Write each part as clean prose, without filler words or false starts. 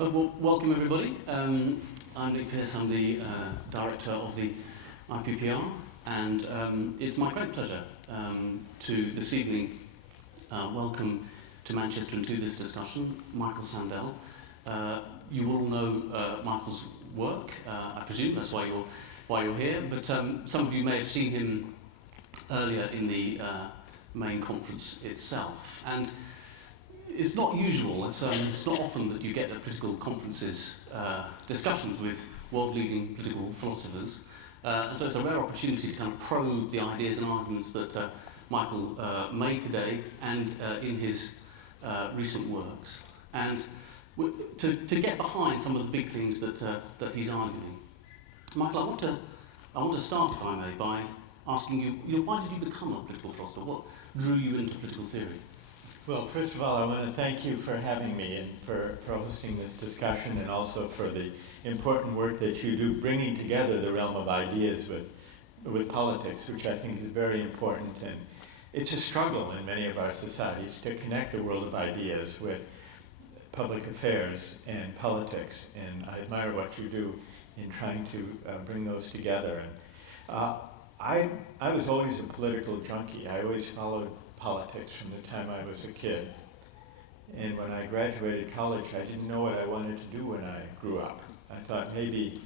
Well, welcome everybody. I'm Nick Pearce, I'm the director of the IPPR, and it's my great pleasure to this evening welcome to Manchester and to this discussion Michael Sandel. You all know Michael's work, I presume that's why you're here, but some of you may have seen him earlier in the main conference itself. And it's not usual, it's not often that you get at political conferences discussions with world-leading political philosophers. And so it's a rare opportunity to kind of probe the ideas and arguments that Michael made today and in his recent works. And to get behind some of the big things that he's arguing. Michael, I want to start, if I may, by asking you, why did you become a political philosopher? What drew you into political theory? Well, first of all, I want to thank you for having me and for hosting this discussion, and also for the important work that you do, bringing together the realm of ideas with politics, which I think is very important. And it's a struggle in many of our societies to connect the world of ideas with public affairs and politics, and I admire what you do in trying to bring those together. And I was always a political junkie. I always followed politics from the time I was a kid. And when I graduated college, I didn't know what I wanted to do when I grew up. I thought maybe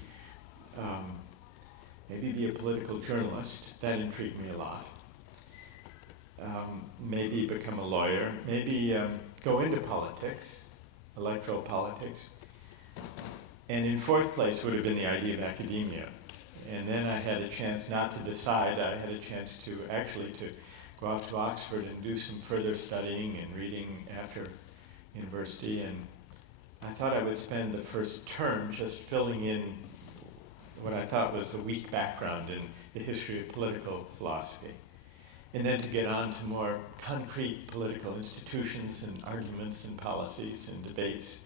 be a political journalist. That intrigued me a lot. Maybe become a lawyer. Maybe go into politics, electoral politics. And in fourth place would have been the idea of academia. And then I had a chance not to decide. I had a chance to go off to Oxford and do some further studying and reading after university. And I thought I would spend the first term just filling in what I thought was a weak background in the history of political philosophy. And then to get on to more concrete political institutions and arguments and policies and debates.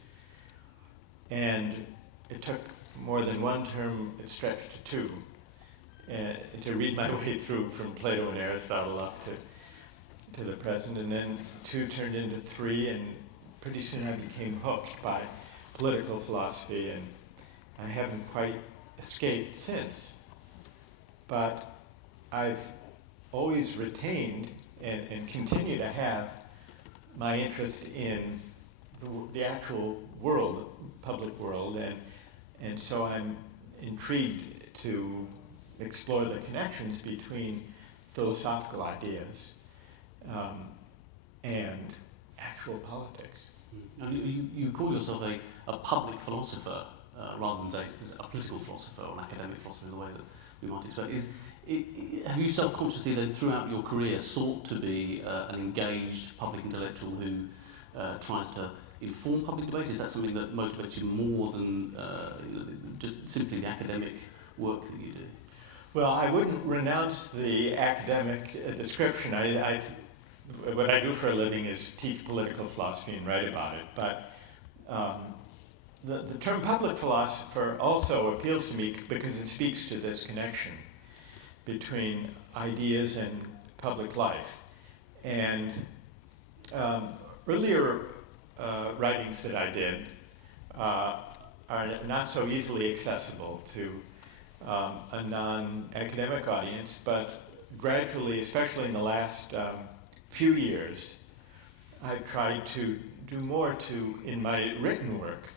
And it took more than one term, it stretched to two, to read my way through from Plato and Aristotle up to the present. And then two turned into three, and pretty soon I became hooked by political philosophy, and I haven't quite escaped since. But I've always retained and continue to have my interest in the actual world, public world, and so I'm intrigued to explore the connections between philosophical ideas and actual politics. And you call yourself a public philosopher rather than a political philosopher or an academic philosopher in the way that we might expect. Have you self-consciously then throughout your career sought to be an engaged public intellectual who tries to inform public debate? Is that something that motivates you more than just simply the academic work that you do? Well, I wouldn't renounce the academic description. What I do for a living is teach political philosophy and write about it. But the term public philosopher also appeals to me because it speaks to this connection between ideas and public life. And earlier writings that I did are not so easily accessible to a non-academic audience, but gradually, especially in the last few years, I've tried to do more in my written work,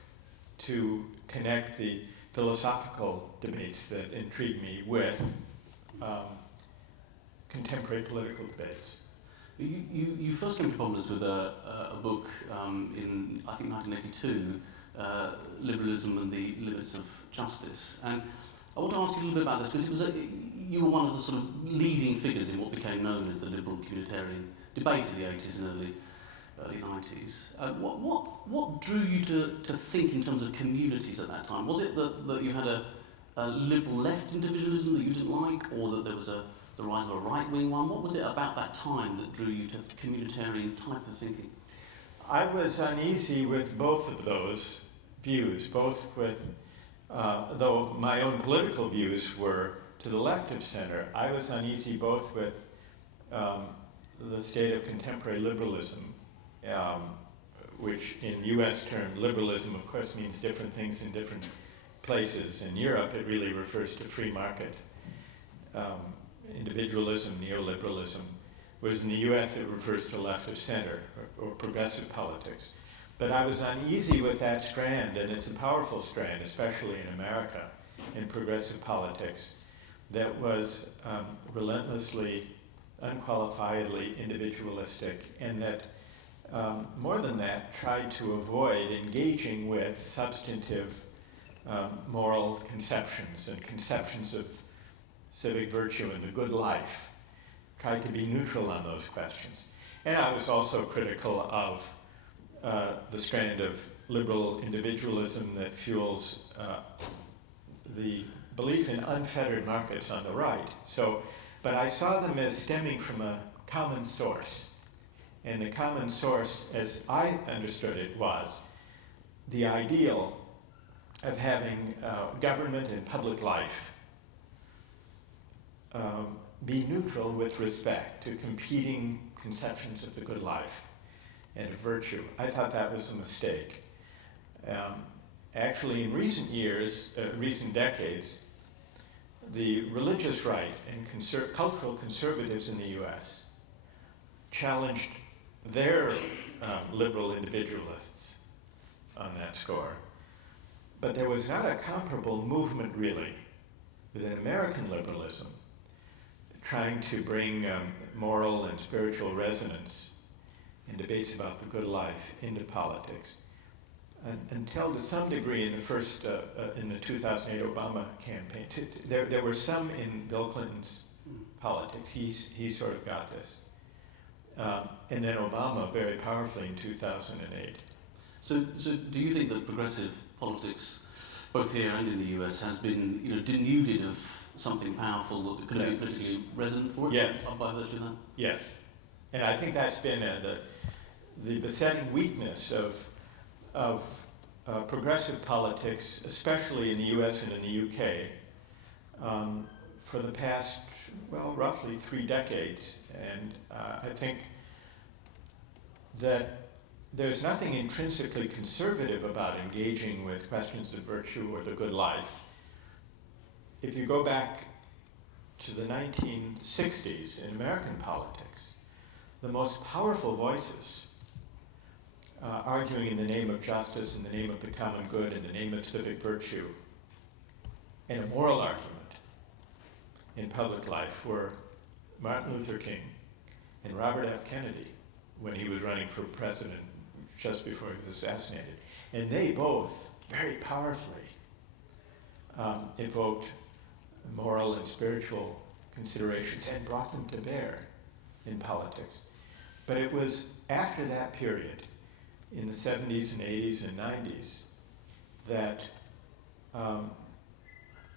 to connect the philosophical debates that intrigue me with contemporary political debates. You first came to prominence with a book in, I think, 1982, Liberalism and the Limits of Justice. And I want to ask you a little bit about this, because you were one of the sort of leading figures in what became known as the liberal communitarian debate in the 80s and early 90s. What drew you to think in terms of communities at that time? Was it that you had a liberal left individualism that you didn't like, or that there was the rise of a right-wing one? What was it about that time that drew you to communitarian type of thinking? I was uneasy with both of those views, both with, though my own political views were to the left of center, I was uneasy both with the state of contemporary liberalism, which in US terms, liberalism of course means different things in different places. In Europe, it really refers to free market, individualism, neoliberalism, whereas in the US it refers to left of center or progressive politics. But I was uneasy with that strand, and it's a powerful strand, especially in America, in progressive politics, that was relentlessly, unqualifiedly individualistic, and that, more than that, tried to avoid engaging with substantive moral conceptions and conceptions of civic virtue and the good life, tried to be neutral on those questions. And I was also critical of the strand of liberal individualism that fuels the belief in unfettered markets on the right. But I saw them as stemming from a common source. And the common source, as I understood it, was the ideal of having government and public life be neutral with respect to competing conceptions of the good life and of virtue. I thought that was a mistake. Actually, in recent years, recent decades, the religious right and cultural conservatives in the US challenged their liberal individualists on that score. But there was not a comparable movement, really, within American liberalism trying to bring moral and spiritual resonance in debates about the good life into politics. Until to some degree in the 2008 Obama campaign, there were some in Bill Clinton's politics. He sort of got this. And then Obama very powerfully in 2008. So do you think that progressive politics, both here and in the US, has been denuded of something powerful that could be politically resonant for it? Yes. By virtue of that? Yes. And I think that's been the besetting weakness of progressive politics, especially in the US and in the UK, for the past, roughly 3 decades. And I think that there's nothing intrinsically conservative about engaging with questions of virtue or the good life. If you go back to the 1960s in American politics, the most powerful voices arguing in the name of justice, in the name of the common good, in the name of civic virtue, and a moral argument in public life were Martin Luther King and Robert F. Kennedy when he was running for president just before he was assassinated. And they both very powerfully evoked moral and spiritual considerations and brought them to bear in politics. But it was after that period, in the 70s and 80s and 90s, that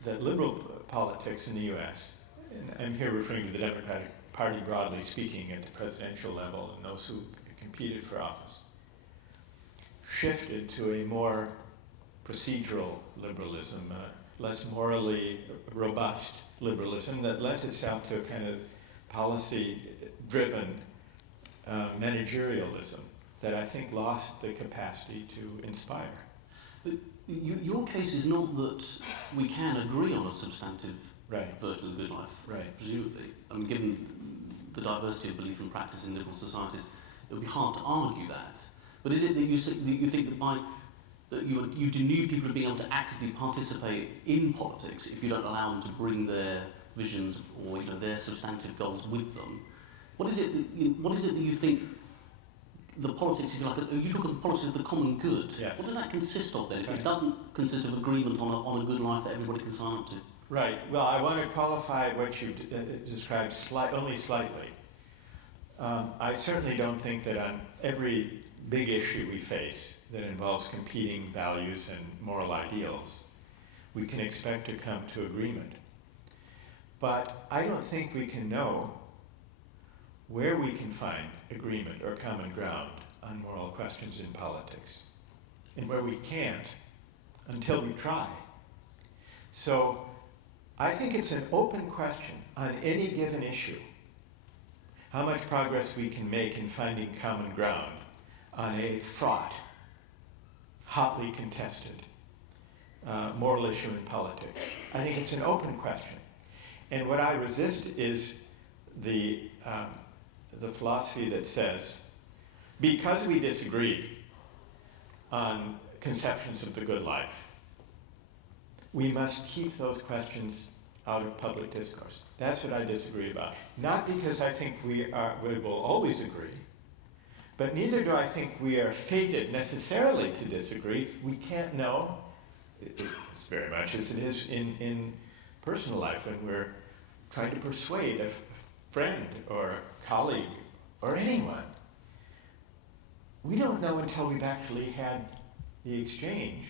liberal politics in the US, and I'm here referring to the Democratic Party broadly speaking at the presidential level and those who competed for office, shifted to a more procedural liberalism, less morally robust liberalism that lent itself to a kind of policy-driven managerialism that I think lost the capacity to inspire. But your case is not that we can agree on a substantive version of the good life, presumably. I mean, given the diversity of belief and practice in liberal societies, it would be hard to argue that. But is it that you think that you denude people of being able to actively participate in politics if you don't allow them to bring their visions or their substantive goals with them? What is it that you think the politics, if you like, you talk of the politics of the common good. Yes. What does that consist of then? If it doesn't consist of agreement on a good life that everybody can sign up to? Right. Well, I want to qualify what you described only slightly. I certainly don't think that on every big issue we face that involves competing values and moral ideals, we can expect to come to agreement. But I don't think we can know where we can find agreement or common ground on moral questions in politics, and where we can't until we try. So I think it's an open question on any given issue how much progress we can make in finding common ground on a fraught, hotly contested moral issue in politics. I think it's an open question. And what I resist is the philosophy that says, because we disagree on conceptions of the good life, we must keep those questions out of public discourse. That's what I disagree about. Not because I think we will always agree, but neither do I think we are fated necessarily to disagree. We can't know. It's very much as it is in personal life when we're trying to persuade a friend or a colleague or anyone. We don't know until we've actually had the exchange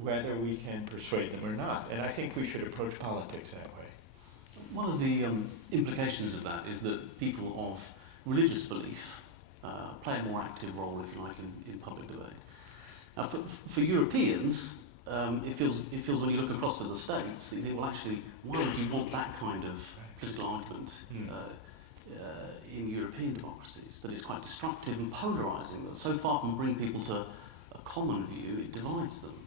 whether we can persuade them or not. And I think we should approach politics that way. One of the implications of that is that people of religious belief play a more active role, if you like, in public debate. Now, for Europeans, it feels when you look across to the States, you think, well, actually, why would you want that kind of political argument in European democracies? That it's quite destructive and polarising. That so far from bringing people to a common view, it divides them.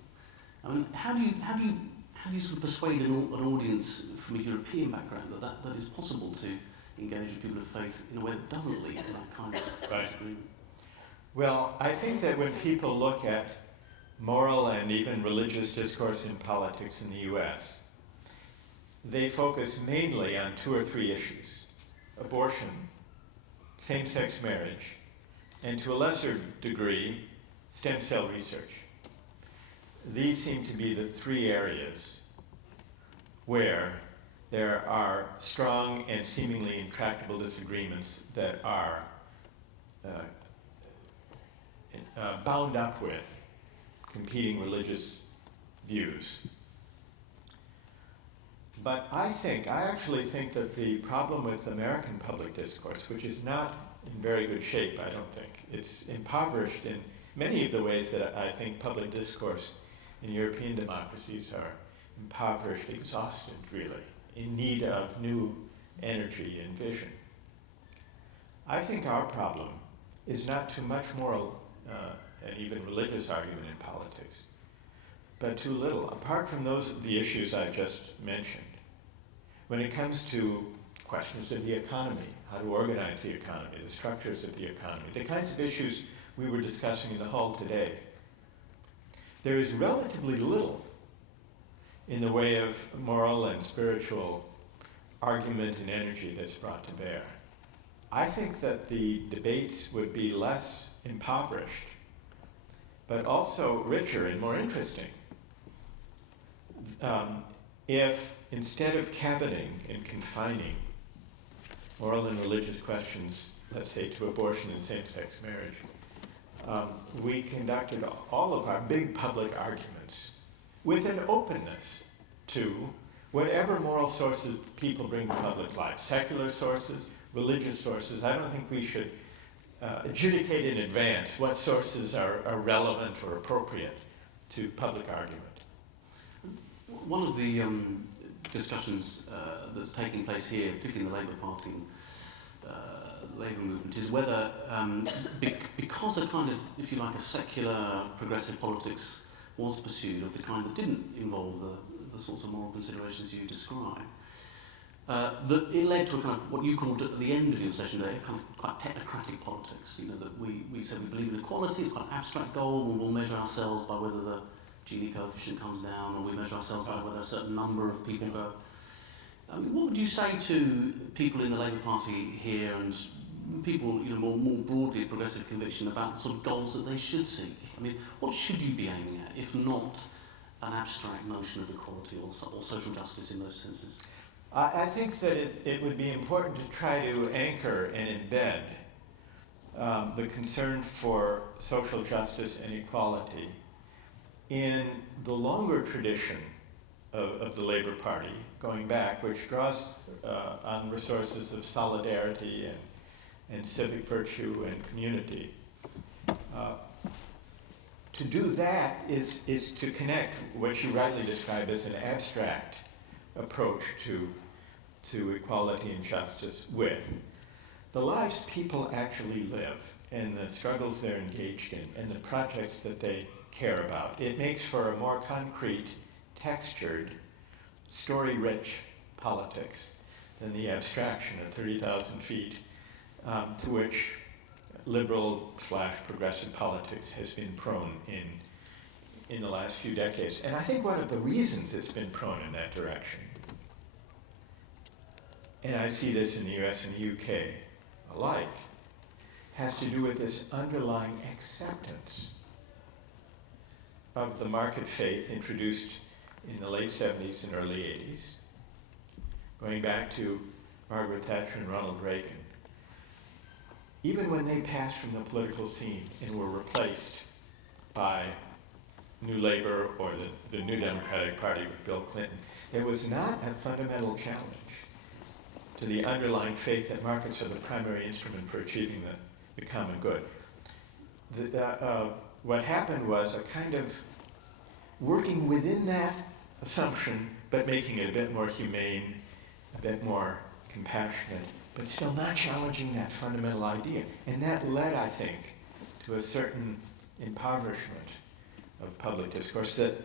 I mean, how do you sort of persuade an audience from a European background that is possible to engage with people of faith in a way that doesn't lead to that kind of disagreement? Well, I think that when people look at moral and even religious discourse in politics in the US, they focus mainly on 2 or 3 issues: abortion, same-sex marriage, and to a lesser degree, stem cell research. These seem to be the 3 areas where there are strong and seemingly intractable disagreements that are bound up with competing religious views. But I actually think that the problem with American public discourse, which is not in very good shape, I don't think, it's impoverished in many of the ways that I think public discourse in European democracies are impoverished, exhausted, really, in need of new energy and vision. I think our problem is not too much moral and even religious argument in politics, but too little. Apart from the issues I just mentioned, when it comes to questions of the economy, how to organize the economy, the structures of the economy, the kinds of issues we were discussing in the hall today, there is relatively little in the way of moral and spiritual argument and energy that's brought to bear. I think that the debates would be less impoverished, but also richer and more interesting if, instead of cabining and confining moral and religious questions, let's say to abortion and same-sex marriage, we conducted all of our big public arguments with an openness to whatever moral sources people bring to public life, secular sources, religious sources. I don't think we should adjudicate in advance what sources are relevant or appropriate to public argument. One of the discussions that's taking place here, particularly in the Labour Party and Labour movement, is whether, because a kind of, if you like, a secular progressive politics was pursued of the kind that didn't involve the sorts of moral considerations you describe, that it led to a kind of what you called at the end of your session today, a kind of quite technocratic politics. You know, that we said we believe in equality, it's quite an abstract goal, and we'll measure ourselves by whether the Gini coefficient comes down, or we measure ourselves by whether a certain number of people go. I mean, what would you say to people in the Labour Party here and people, you know, more broadly of progressive conviction about the sort of goals that they should seek? I mean, what should you be aiming at, if not an abstract notion of equality or social justice in those senses? I think that it would be important to try to anchor and embed the concern for social justice and equality in the longer tradition of the Labour Party, going back, which draws on resources of solidarity and civic virtue and community. To do that is to connect what you rightly describe as an abstract approach to equality and justice with the lives people actually live. and the struggles they're engaged in and the projects that they care about. It makes for a more concrete, textured, story-rich politics than the abstraction at 30,000 feet to which liberal/progressive politics has been prone in the last few decades. And I think one of the reasons it's been prone in that direction, and I see this in the US and the UK alike, has to do with this underlying acceptance of the market faith introduced in the late 70s and early 80s, going back to Margaret Thatcher and Ronald Reagan. Even when they passed from the political scene and were replaced by New Labour or the New Democratic Party with Bill Clinton, there was not a fundamental challenge to the underlying faith that markets are the primary instrument for achieving the common good. What happened was a kind of working within that assumption, but making it a bit more humane, a bit more compassionate, but still not challenging that fundamental idea. And that led, I think, to a certain impoverishment of public discourse that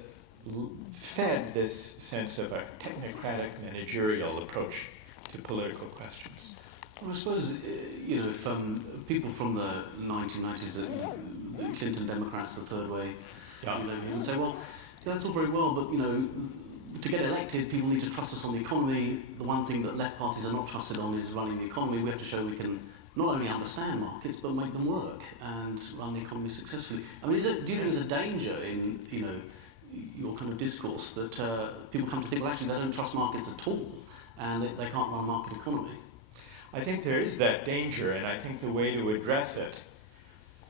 fed this sense of a technocratic managerial approach to political questions. Well, I suppose, if people from the 1990s, the Clinton Democrats, the third way, would say, well, that's all very well, but, to get elected, people need to trust us on the economy. The one thing that left parties are not trusted on is running the economy. We have to show we can not only understand markets, but make them work and run the economy successfully. I mean, do you think there's a danger in, your kind of discourse that people come to think, well, actually, they don't trust markets at all, and they can't run a market economy? I think there is that danger, and I think the way to address it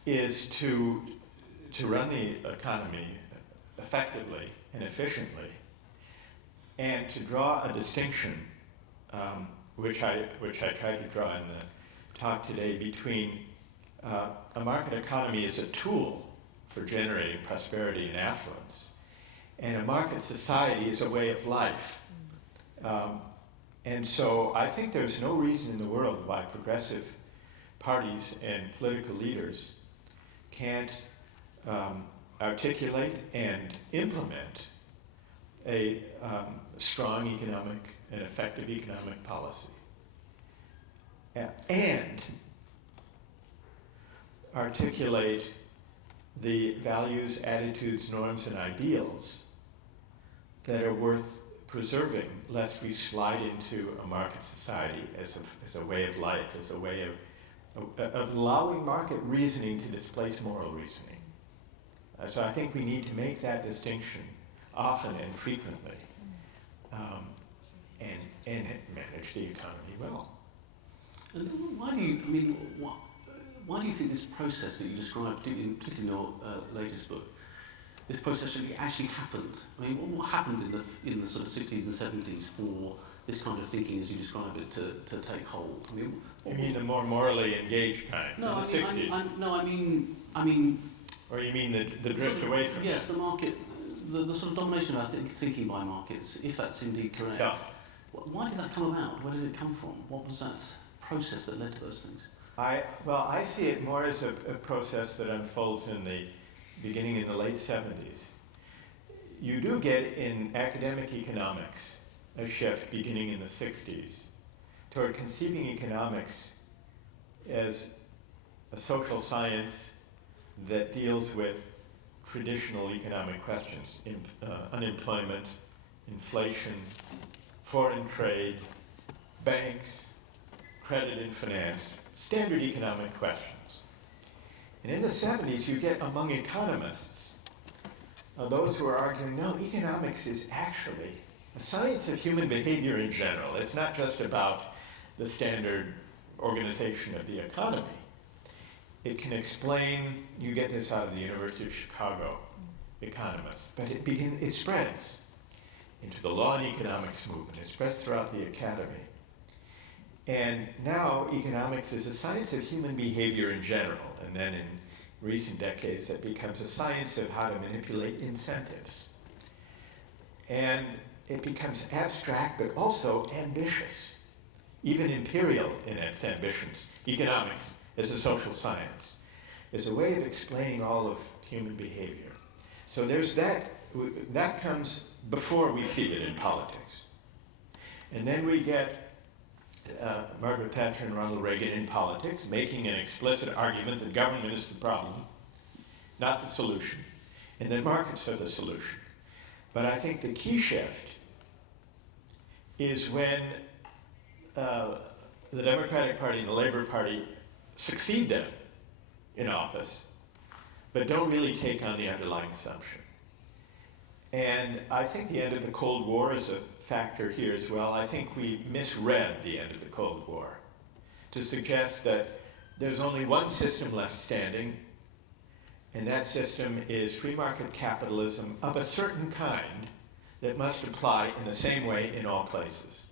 is to run the economy effectively and efficiently, and to draw a distinction, which I tried to draw in the talk today, between a market economy as a tool for generating prosperity and affluence, and a market society as a way of life. And so I think there's no reason in the world why progressive parties and political leaders can't articulate and implement a strong economic and effective economic policy. And articulate the values, attitudes, norms, and ideals that are worth preserving, lest we slide into a market society as a way of life, as a way of allowing market reasoning to displace moral reasoning. So I think we need to make that distinction often and frequently, and manage the economy well. And why do you think this process that you described, particularly in your latest book, this process actually happened? I mean, what happened in the sort of 60s and 70s for this kind of thinking, as you describe it, to take hold? I mean, you mean the more morally engaged kind? No, in the 60s? I mean. Or you mean the drift away from yes, the market, the sort of domination of thinking by markets, if that's indeed correct. Yeah. Why did that come about? Where did it come from? What was that process that led to those things? I see it more as a process that unfolds beginning in the late 70s. You do get in academic economics a shift beginning in the 60s toward conceiving economics as a social science that deals with traditional economic questions, unemployment, inflation, foreign trade, banks, credit and finance, standard economic questions. And in the 70s, you get among economists those who are arguing, no, economics is actually a science of human behavior in general. It's not just about the standard organization of the economy. It can explain, you get this out of the University of Chicago economists, but it spreads into the law and economics movement. It spreads throughout the academy. And now economics is a science of human behavior in general, and then in recent decades it becomes a science of how to manipulate incentives. And it becomes abstract but also ambitious, even imperial in its ambitions. Economics as a social science. as a way of explaining all of human behavior. So there's that comes before we see it in politics. And then we get Margaret Thatcher and Ronald Reagan in politics, making an explicit argument that government is the problem, not the solution, and that markets are the solution. But I think the key shift is when the Democratic Party and the Labour Party succeed them in office, but don't really take on the underlying assumption. And I think the end of the Cold War is a factor here as well. I think we misread the end of the Cold War to suggest that there's only one system left standing, and that system is free market capitalism of a certain kind that must apply in the same way in all places.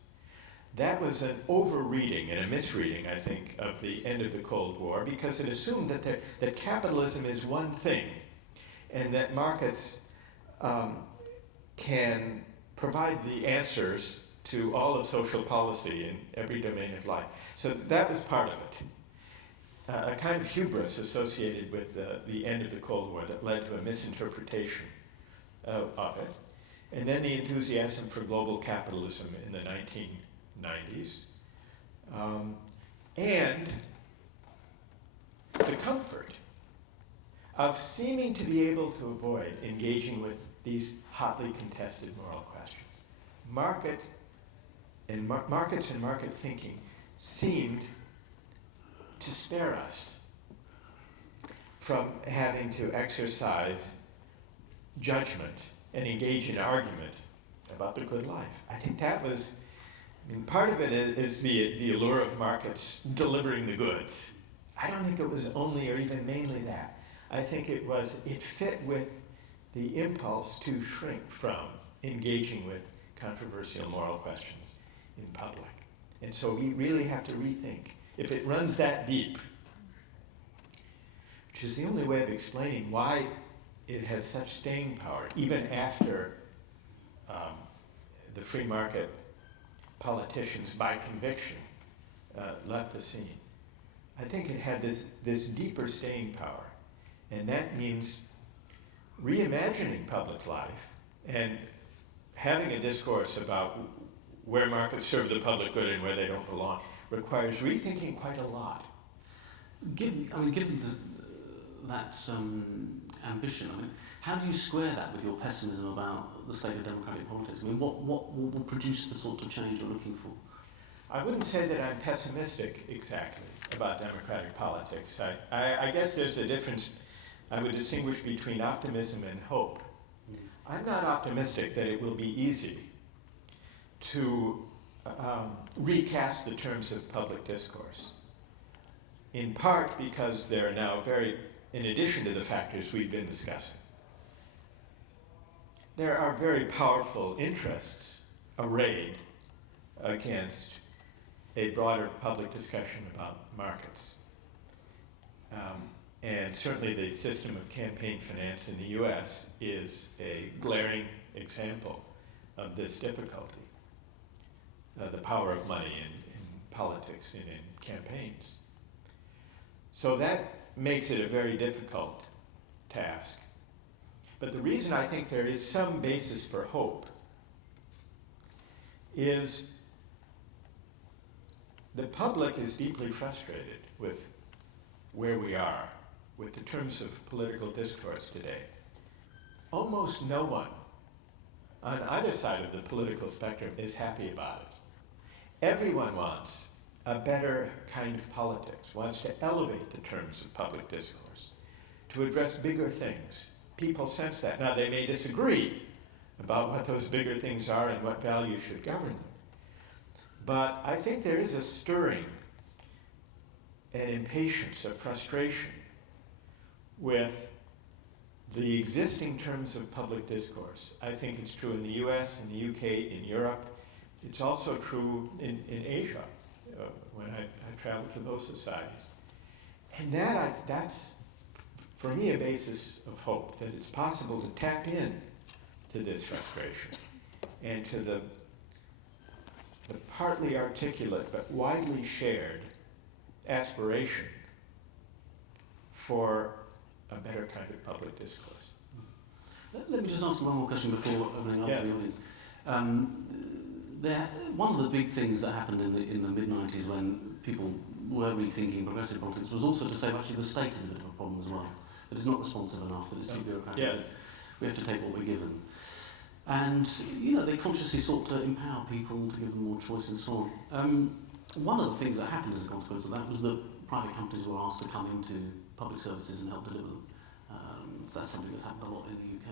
That was an overreading and a misreading, I think, of the end of the Cold War, because it assumed that capitalism is one thing and that markets can provide the answers to all of social policy in every domain of life. So that was part of it. A kind of hubris associated with the end of the Cold War that led to a misinterpretation of it. And then the enthusiasm for global capitalism in the 1990s. And the comfort of seeming to be able to avoid engaging with these hotly contested moral questions. Markets and market thinking seemed to spare us from having to exercise judgment and engage in argument about the good life. I think that was, part of it is the allure of markets delivering the goods. I don't think it was only or even mainly that. I think it fit with the impulse to shrink from engaging with controversial moral questions in public. And so we really have to rethink. If it runs that deep, which is the only way of explaining why it has such staying power, even after the free market politicians, by conviction, left the scene. I think it had this deeper staying power, and that means reimagining public life and having a discourse about where markets serve the public good and where they don't belong requires rethinking quite a lot. Given that ambition, how do you square that with your pessimism about the state of democratic politics? What will produce the sort of change you're looking for? I wouldn't say that I'm pessimistic exactly about democratic politics. I guess there's a difference. I would distinguish between optimism and hope. I'm not optimistic that it will be easy to recast the terms of public discourse, in part because they're now in addition to the factors we've been discussing, there are very powerful interests arrayed against a broader public discussion about markets. And certainly the system of campaign finance in the US is a glaring example of this difficulty. The power of money in politics and in campaigns. So that makes it a very difficult task. But the reason I think there is some basis for hope is the public is deeply frustrated with where we are, with the terms of political discourse today. Almost no one on either side of the political spectrum is happy about it. Everyone wants a better kind of politics, wants to elevate the terms of public discourse, to address bigger things. People sense that. Now, they may disagree about what those bigger things are and what values should govern them. But I think there is a stirring and impatience, a frustration with the existing terms of public discourse. I think it's true in the US, in the UK, in Europe. It's also true in Asia, when I travel to those societies. And that's, for me, a basis of hope, that it's possible to tap in to this frustration and to the partly articulate but widely shared aspiration for a better kind of public discourse. Let me just ask you one more question before opening up Yes. to the audience. One of the big things that happened in the mid-90s when people were rethinking progressive politics was also to say, actually, the state is a bit of a problem as well. That it's not responsive enough, that it's too bureaucratic. Yes. We have to take what we're given. And, they consciously sought to empower people, to give them more choice and so on. One of the things that happened as a consequence of that was that private companies were asked to come into public services and help deliver them. So that's something that's happened a lot in the UK.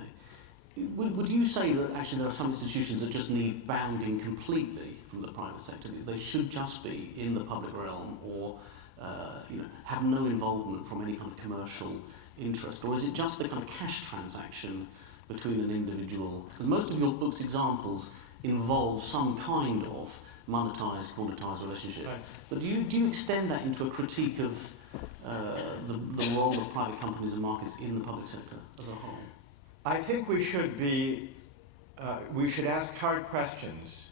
Would you say that actually there are some institutions that just need bounding completely from the private sector? They should just be in the public realm or have no involvement from any kind of commercial interest? Or is it just the kind of cash transaction between an individual? Because most of your book's examples involve some kind of monetized, commoditized relationship. Right. But do you extend that into a critique of the role of private companies and markets in the public sector as a whole? I think we should ask hard questions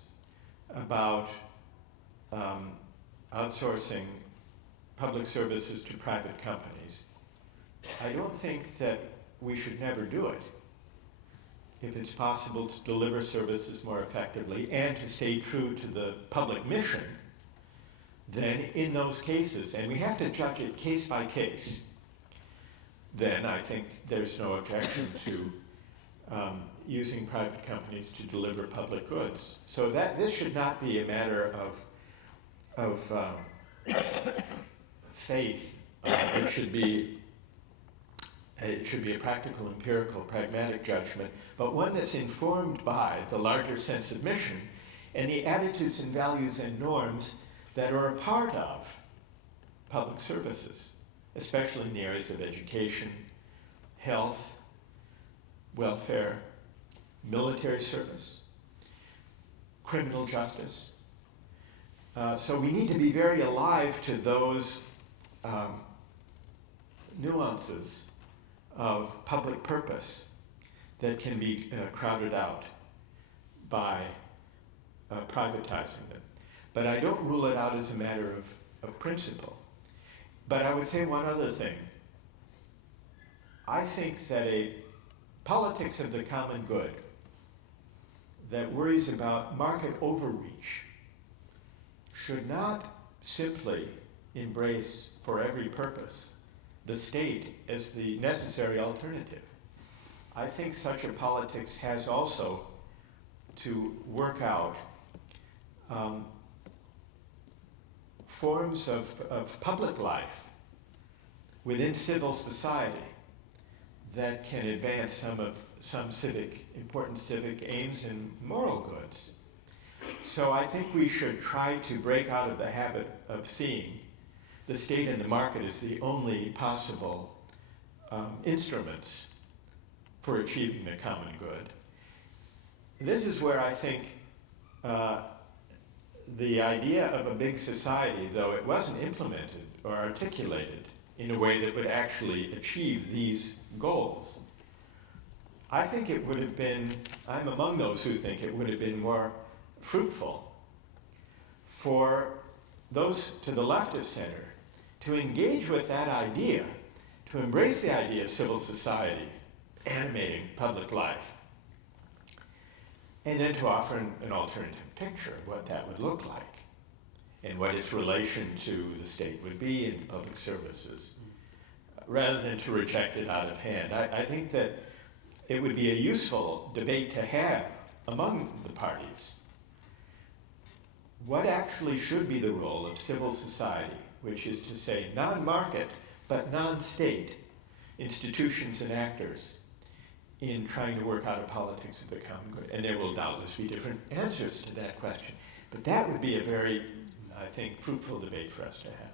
about outsourcing public services to private companies. I don't think that we should never do it if it's possible to deliver services more effectively and to stay true to the public mission. Then in those cases, and we have to judge it case by case, then I think there's no objection to using private companies to deliver public goods. So that this should not be a matter of faith. It should be a practical, empirical, pragmatic judgment, but one that's informed by the larger sense of mission and the attitudes and values and norms that are a part of public services, especially in the areas of education, health, welfare, military service, criminal justice. So we need to be very alive to those nuances of public purpose that can be crowded out by privatizing them. But I don't rule it out as a matter of principle. But I would say one other thing. I think that a politics of the common good that worries about market overreach should not simply embrace for every purpose the state as the necessary alternative. I think such a politics has also to work out forms of public life within civil society that can advance some important civic aims and moral goods. So I think we should try to break out of the habit of seeing the state and the market as the only possible instruments for achieving the common good. This is where I think the idea of a big society, though it wasn't implemented or articulated in a way that would actually achieve these goals, I think it would have been, I'm among those who think it would have been more fruitful for those to the left of center to engage with that idea, to embrace the idea of civil society animating public life, and then to offer an alternative picture of what that would look like and what its relation to the state would be in public services, rather than to reject it out of hand. I think that it would be a useful debate to have among the parties. What actually should be the role of civil society, which is to say non-market but non-state institutions and actors in trying to work out a politics of the common good? And there will doubtless be different answers to that question. But that would be a very, I think, fruitful debate for us to have.